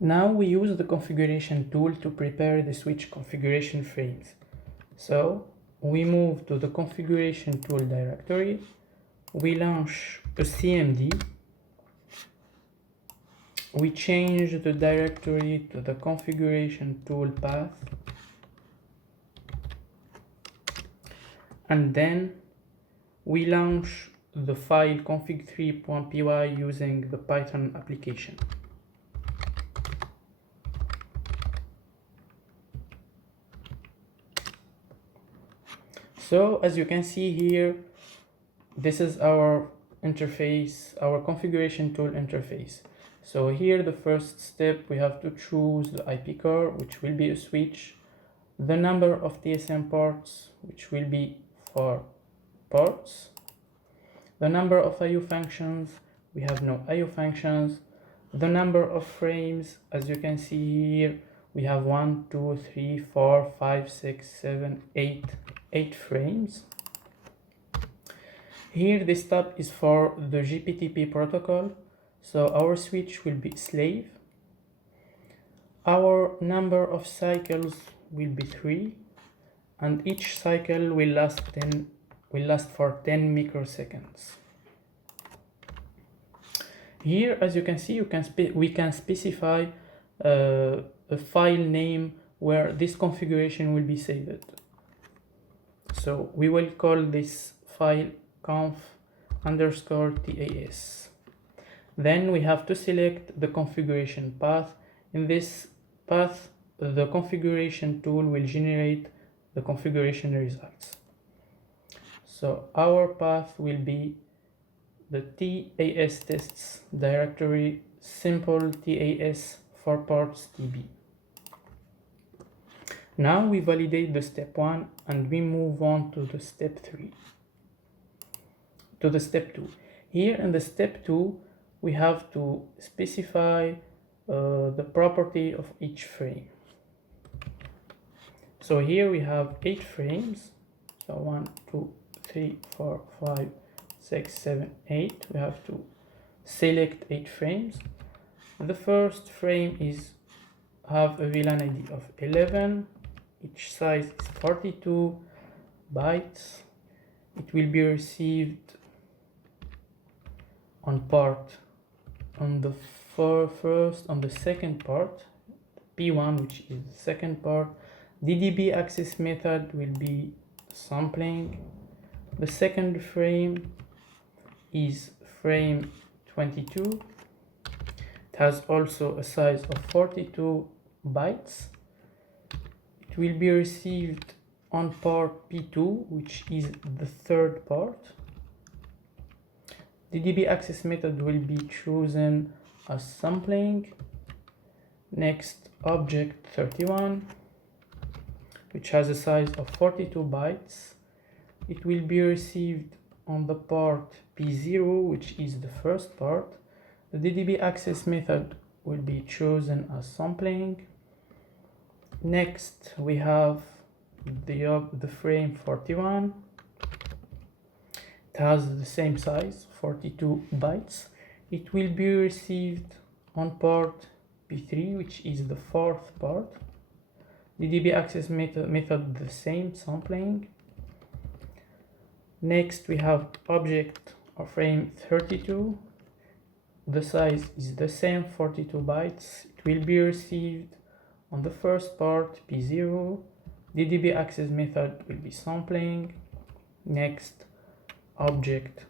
Now we use the configuration tool to prepare the switch configuration frames. So we move to the configuration tool directory, we launch a CMD, we change the directory to the configuration tool path, and then we launch the file config3.py using the Python application. So as you can see here, this is our interface, our configuration tool interface. So here the first step, we have to choose the IP core, which will be a switch, the number of TSN ports, which will be 4 ports, the number of IO functions, we have no IO functions, the number of frames, as you can see here, we have 1, 2, 3, 4, 5, 6, 7, 8 frames. Here this tab is for the GPTP protocol, so our switch will be slave. Our number of cycles will be 3, and each cycle will last for 10 microseconds. Here, as you can see, we can specify a file name where this configuration will be saved. So we will call this file conf_tas. Then we have to select the configuration path. In this path, the configuration tool will generate the configuration results. So our path will be the TAS tests directory simple TAS for ports TB. Now we validate the step 1 and we move on to the step 3. To the step 2. Here in the step 2, we have to specify the property of each frame. So here we have 8 frames. So 1, 2, 3, 4, 5, 6, 7, 8. We have to select 8 frames. The first frame have a VLAN ID of 11. Each size is 42 bytes. It will be received on the second part, P1, which is the second part. DDB access method will be sampling. The second frame is frame 22. It has also a size of 42 bytes. It will be received on port P2, which is the third part. The DB access method will be chosen as sampling. Next, object 31, which has a size of 42 bytes. It will be received on the port P0, which is the first part. The DDB access method will be chosen as sampling. Next, we have the frame 41. It has the same size, 42 bytes. It will be received on port P3, which is the fourth part. The DB access method the same, sampling. Next, we have object or frame 32. The size is the same, 42 bytes. It will be received on the first part, P0. The DB access method will be sampling. Next, object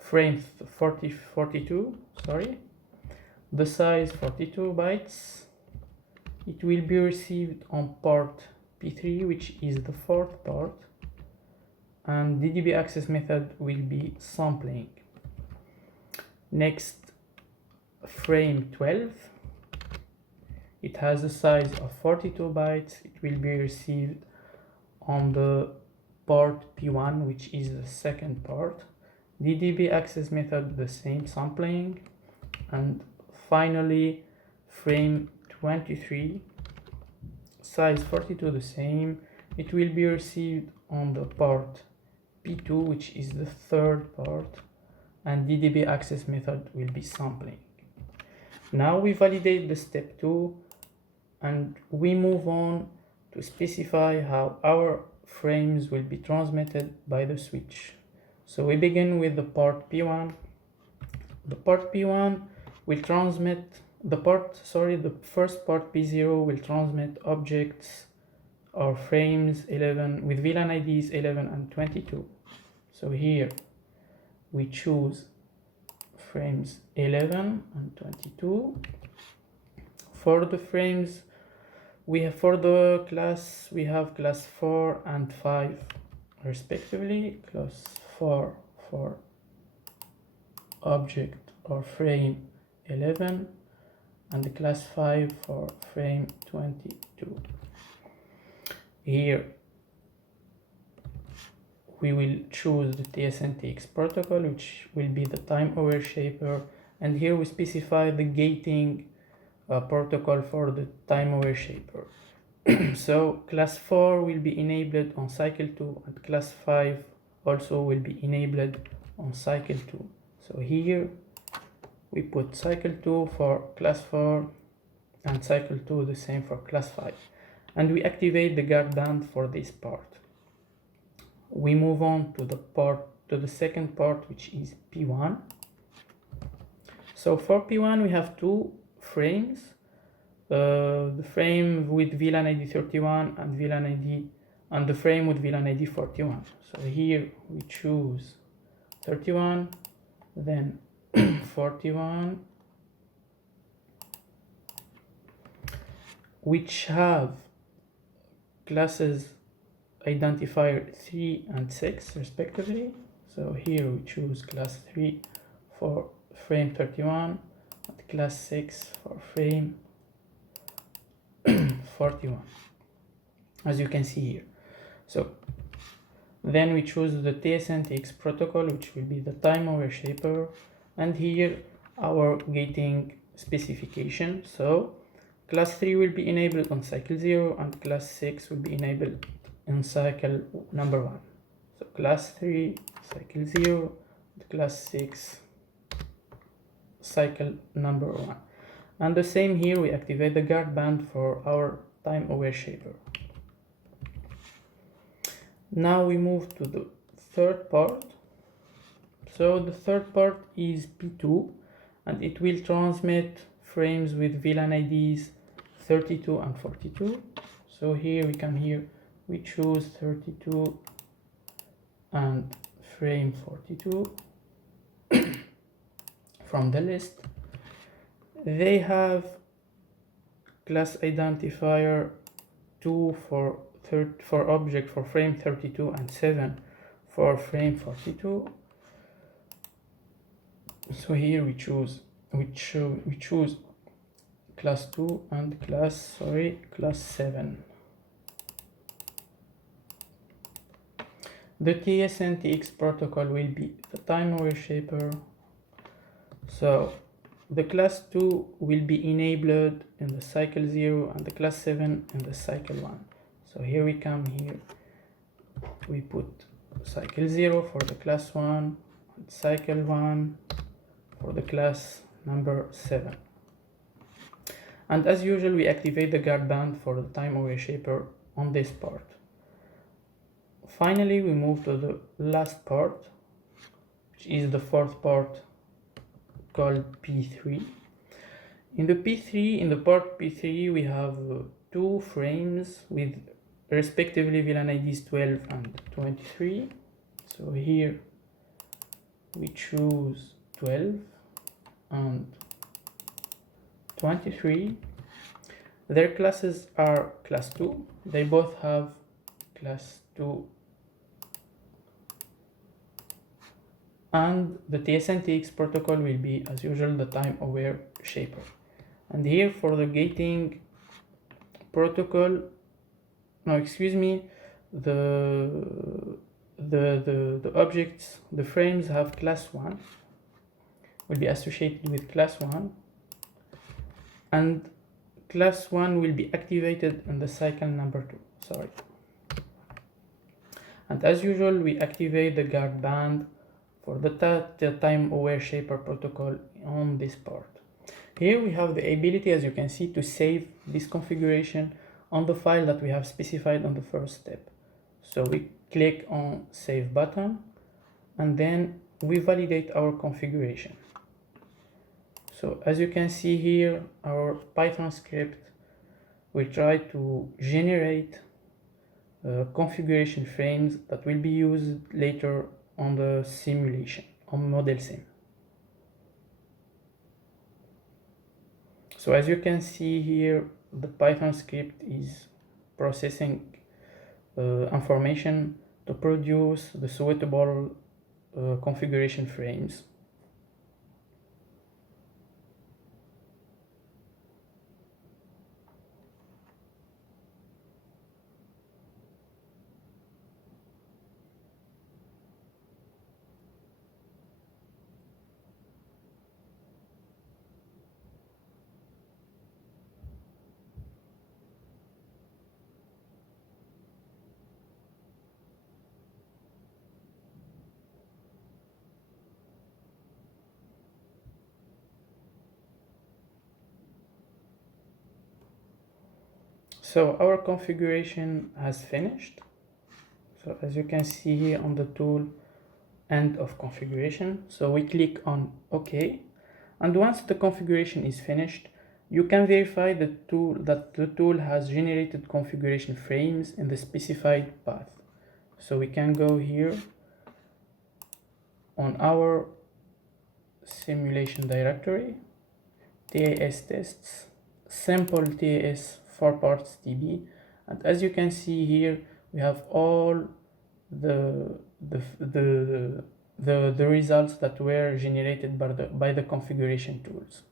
frame 42, the size 42 bytes. It will be received on port P3, which is the fourth part, and the DB access method will be sampling. Next, frame 12. It has a size of 42 bytes. It will be received on the port P1, which is the second part. The DB access method the same, sampling. And finally, frame 23, size 42 the same. It will be received on the port P2, which is the third part, and the DB access method will be sampling. Now we validate the step 2 and we move on to specify how our frames will be transmitted by the switch. So we begin with the part P1. The part P1 will transmit the first part P0 will transmit objects or frames 11 with VLAN IDs 11 and 22. So here we choose frames 11 and 22. For the frames for the class we have class 4 and 5 respectively. Class 4 for object or frame 11 and the class 5 for frame 22. Here we will choose the TSN TX protocol, which will be the time aware shaper, and here we specify the gating protocol for the time aware shaper. So class 4 will be enabled on cycle 2 and class 5 also will be enabled on cycle 2. So here we put cycle 2 for class 4 and cycle 2 the same for class 5, and we activate the guard band for this part. We move on to the second part, which is P1. So for P1 we have two frames, the frame with VLAN ID 31 and VLAN ID and the frame with VLAN ID 41. So here we choose 31, then 41, which have classes identifier 3 and 6 respectively. So here we choose class 3 for frame 31 and class 6 for frame 41, as you can see here. So then we choose the TSN TX protocol, which will be the time aware shaper, and here our gating specification. So class 3 will be enabled on cycle 0 and class 6 will be enabled in cycle number 1. So class 3 cycle 0, class 6 cycle number 1. And the same here, we activate the guard band for our time aware shaper. Now we move to the third part. So the third part is P2 and it will transmit frames with VLAN IDs 32 and 42. So here we come here, we choose 32 and frame 42 from the list. They have class identifier 2 for object for frame 32 and 7 for frame 42. So here we choose class 2 and class 7. The TSN TX protocol will be the time aware shaper. So the class 2 will be enabled in the cycle 0 and the class 7 in the cycle 1. So here we come here, we put cycle 0 for the class 1 and cycle 1 for the class number 7. And as usual, we activate the guard band for the time aware shaper on this part. Finally, we move to the last part, which is the fourth part called P3. In the part P3, we have two frames with respectively VLAN IDs 12 and 23. So here we choose 12 and 23. Their classes are class 2. They both have class 2. And the TSN TX protocol will be, as usual, the time aware shaper. And here for the gating protocol, no, excuse me, the objects, the frames have class 1, will be associated with class 1, and class 1 will be activated in the cycle number 2. Sorry. And as usual, we activate the guard band for the time aware shaper protocol on this part. Here we have the ability, as you can see, to save this configuration on the file that we have specified on the first step. So we click on Save button, and then we validate our configuration. So as you can see here, our Python script will try to generate configuration frames that will be used later on the simulation, on Modelsim. So as you can see here, the Python script is processing information to produce the suitable configuration frames. So our configuration has finished. So as you can see here on the tool, end of configuration. So we click on OK. And once the configuration is finished, you can verify that the tool has generated configuration frames in the specified path. So we can go here on our simulation directory, TAS tests, sample TAS 4 parts TB, and as you can see here, we have all the results that were generated by the configuration tools.